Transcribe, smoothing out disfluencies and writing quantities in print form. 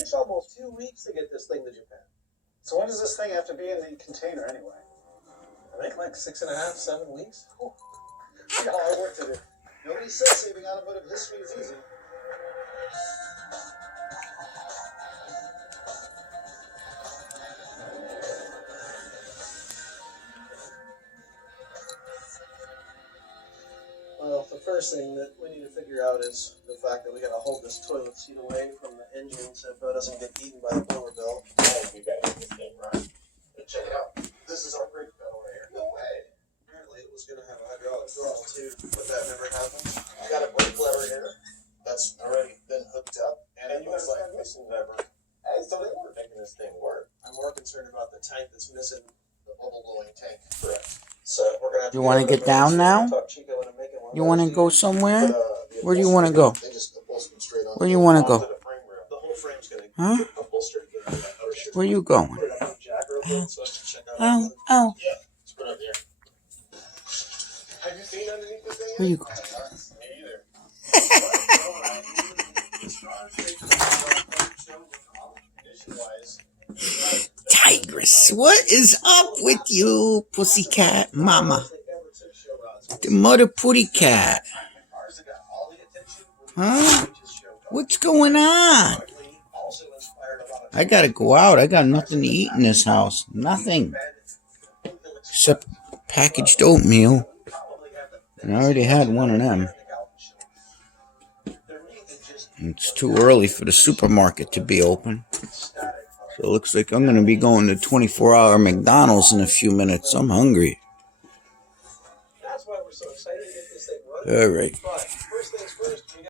takes almost 2 weeks to get this thing to Japan. So when does this thing have to be in the container anyway? I think like 6.5, 7 weeks. Oh, we got a lot of work to do. Nobody says saving automotive history is easy. Well, the first thing that we need to figure out is the fact that we gotta hold this toilet seat away from the engine so it doesn't get eaten by the blower belt. We gotta get this thing right. Let's check it out. This is our brake pedal right here. No way. Apparently it was gonna have a hydraulic throttle too, but that never happened. We got a brake lever here that's already been hooked up, and it you have looks a like transmission lever. Hey, so they were making this thing work. I'm more concerned about the tank that's missing. The bubble blowing tank. Correct. So we're gonna have You want to get down now? You want to go somewhere? Where do you want to go? They just upholster them straight on. Where do you want to go? The whole frame's gonna Huh? get upholstered. Where you going? Put it up on jack real quick so I can check out. Oh, oh. Yeah, let's put it up here. Have you seen underneath the thing? Where you going? Me either. Tigress, what is up with you, pussycat mama? The mother putty cat. Huh? What's going on? I gotta go out. I got nothing to eat in this house. Nothing. Except packaged oatmeal. And I already had one of them. It's too early for the supermarket to be open. So it looks like I'm going to be going to 24-hour McDonald's in a few minutes. I'm hungry. All right.